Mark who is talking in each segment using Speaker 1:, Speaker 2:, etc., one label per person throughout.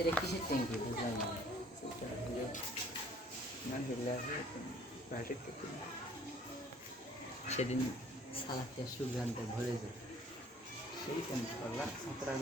Speaker 1: এটা কিসের ট্যাঙ্কি বুঝলাম না। সেদিন সালাকে সুগ্রান্ত ভরে যায়
Speaker 2: সেই কেন করলাম সাঁতরা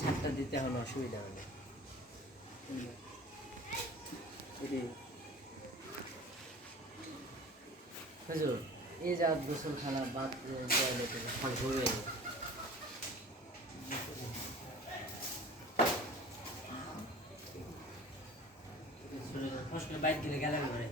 Speaker 1: ছাড়টা দিতে হলো অসুবিধা
Speaker 2: এটি
Speaker 1: হুজুর এ যা গোসলখানা বাদ টয়লেটে ঘুরে বাইক গেলে। গেলেন ঘরে।